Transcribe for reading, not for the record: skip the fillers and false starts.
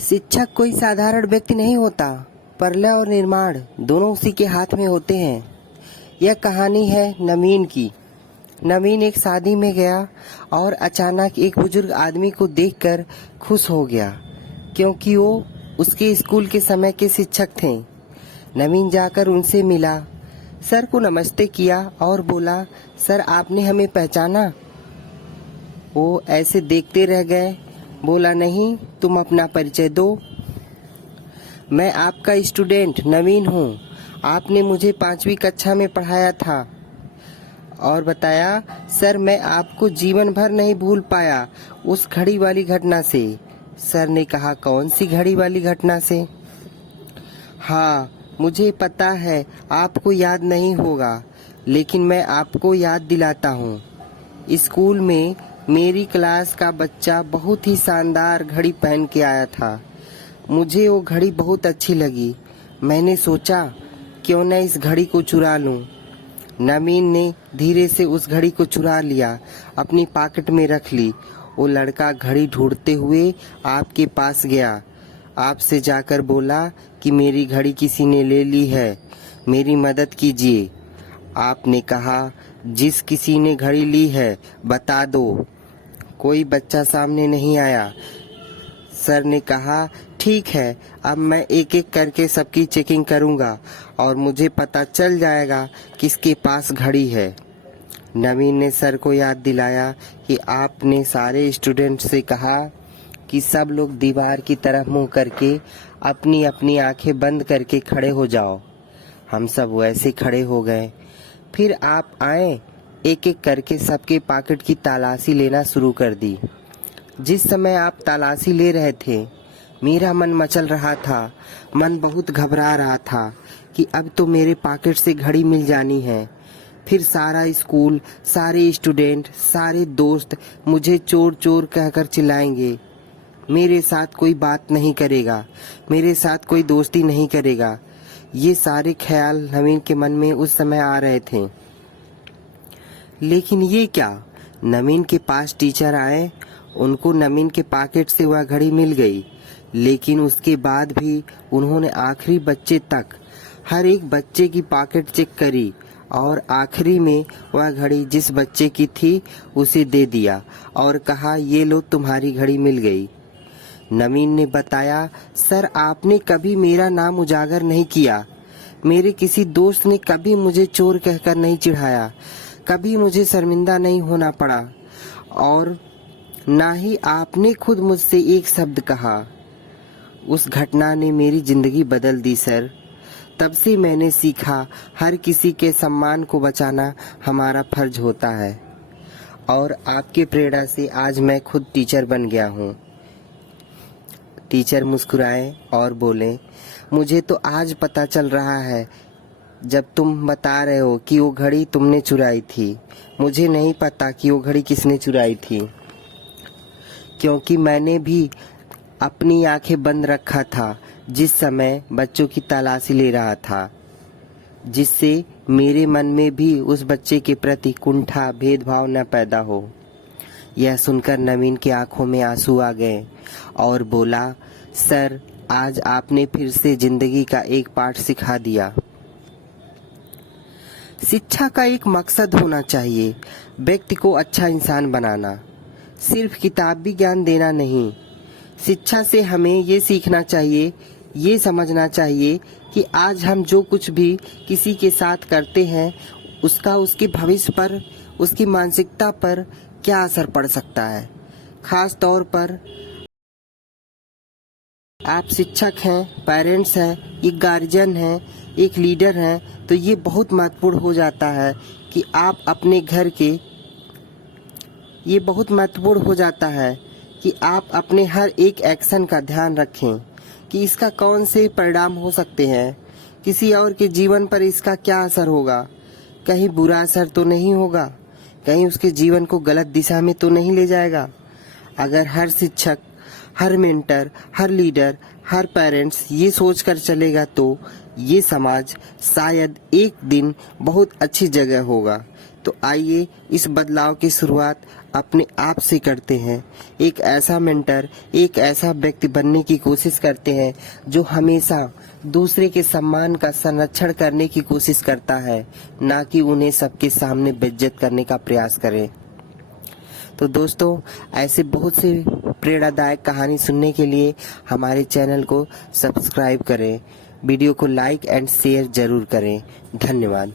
शिक्षक कोई साधारण व्यक्ति नहीं होता। प्रलय और निर्माण दोनों उसी के हाथ में होते हैं। यह कहानी है नवीन की। नवीन एक शादी में गया और अचानक एक बुजुर्ग आदमी को देखकर खुश हो गया, क्योंकि वो उसके स्कूल के समय के शिक्षक थे। नवीन जाकर उनसे मिला, सर को नमस्ते किया और बोला, सर आपने हमें पहचाना? वो ऐसे देखते रह गए। बोला, नहीं, तुम अपना परिचय दो। मैं आपका स्टूडेंट नवीन हूँ। आपने मुझे 5वीं कक्षा में पढ़ाया था। और बताया, सर मैं आपको जीवन भर नहीं भूल पाया उस घड़ी वाली घटना से। सर ने कहा, कौन सी घड़ी वाली घटना से? हाँ, मुझे पता है आपको याद नहीं होगा, लेकिन मैं आपको याद दिलाता हूँ। स्कूल में मेरी क्लास का बच्चा बहुत ही शानदार घड़ी पहन के आया था। मुझे वो घड़ी बहुत अच्छी लगी। मैंने सोचा क्यों न इस घड़ी को चुरा लूं। नवीन ने धीरे से उस घड़ी को चुरा लिया, अपनी पॉकेट में रख ली। वो लड़का घड़ी ढूंढते हुए आपके पास गया, आपसे जाकर बोला कि मेरी घड़ी किसी ने ले ली है, मेरी मदद कीजिए। आपने कहा, जिस किसी ने घड़ी ली है बता दो। कोई बच्चा सामने नहीं आया। सर ने कहा, ठीक है, अब मैं एक एक करके सबकी चेकिंग करूंगा और मुझे पता चल जाएगा किसके पास घड़ी है। नवीन ने सर को याद दिलाया कि आपने सारे स्टूडेंट से कहा कि सब लोग दीवार की तरफ मुंह करके अपनी अपनी आंखें बंद करके खड़े हो जाओ। हम सब वैसे खड़े हो गए। फिर आप आए, एक एक करके सबके पॉकेट की तलाशी लेना शुरू कर दी। जिस समय आप तलाशी ले रहे थे, मेरा मन मचल रहा था। मन बहुत घबरा रहा था कि अब तो मेरे पॉकेट से घड़ी मिल जानी है। फिर सारा स्कूल, सारे स्टूडेंट, सारे दोस्त मुझे चोर चोर कहकर चिल्लाएंगे। मेरे साथ कोई बात नहीं करेगा, मेरे साथ कोई दोस्ती नहीं करेगा। ये सारे ख्याल नवीन के मन में उस समय आ रहे थे। लेकिन ये क्या, नवीन के पास टीचर आए। उनको नवीन के पॉकेट से वह घड़ी मिल गई, लेकिन उसके बाद भी उन्होंने आखिरी बच्चे तक हर एक बच्चे की पॉकेट चेक करी और आखिरी में वह घड़ी जिस बच्चे की थी उसे दे दिया और कहा, ये लो तुम्हारी घड़ी मिल गई। नवीन ने बताया, सर आपने कभी मेरा नाम उजागर नहीं किया। मेरे किसी दोस्त ने कभी मुझे चोर कहकर नहीं चिढ़ाया, कभी मुझे शर्मिंदा नहीं होना पड़ा और ना ही आपने खुद मुझसे एक शब्द कहा। उस घटना ने मेरी जिंदगी बदल दी सर। तब से मैंने सीखा, हर किसी के सम्मान को बचाना हमारा फर्ज होता है और आपके प्रेरणा से आज मैं खुद टीचर बन गया हूँ। टीचर मुस्कुराए और बोले, मुझे तो आज पता चल रहा है जब तुम बता रहे हो कि वो घड़ी तुमने चुराई थी। मुझे नहीं पता कि वो घड़ी किसने चुराई थी, क्योंकि मैंने भी अपनी आंखें बंद रखा था जिस समय बच्चों की तलाशी ले रहा था, जिससे मेरे मन में भी उस बच्चे के प्रति कुंठा भेदभाव न पैदा हो। यह सुनकर नवीन की आंखों में आंसू आ गए और बोला, सर आज आपने फिर से जिंदगी का एक पाठ सिखा दिया। शिक्षा का एक मकसद होना चाहिए, व्यक्ति को अच्छा इंसान बनाना, सिर्फ किताबी ज्ञान देना नहीं। शिक्षा से हमें ये सीखना चाहिए, ये समझना चाहिए कि आज हम जो कुछ भी किसी के साथ करते हैं उसका उसके भविष्य पर, उसकी मानसिकता पर क्या असर पड़ सकता है। खास तौर पर आप शिक्षक हैं, पेरेंट्स हैं, एक गार्जियन हैं, एक लीडर हैं, तो ये बहुत महत्वपूर्ण हो जाता है कि आप अपने घर के, ये बहुत महत्वपूर्ण हो जाता है कि आप अपने हर एक एक्शन का ध्यान रखें कि इसका कौन से परिणाम हो सकते हैं, किसी और के जीवन पर इसका क्या असर होगा। कहीं बुरा असर तो नहीं होगा, कहीं उसके जीवन को गलत दिशा में तो नहीं ले जाएगा। अगर हर शिक्षक, हर मेंटर, हर लीडर, हर पेरेंट्स ये सोच कर चलेगा तो ये समाज शायद एक दिन बहुत अच्छी जगह होगा, तो आइए इस बदलाव की शुरुआत अपने आप से करते हैं। एक ऐसा मेंटर, एक ऐसा व्यक्ति बनने की कोशिश करते हैं जो हमेशा दूसरे के सम्मान का संरक्षण करने की कोशिश करता है, ना कि उन्हें सबके सामने बेइज्जत करने का प्रयास करे। तो दोस्तों, ऐसे बहुत से प्रेरणादायक कहानी सुनने के लिए हमारे चैनल को सब्सक्राइब करें, वीडियो को लाइक एंड शेयर जरूर करें। धन्यवाद।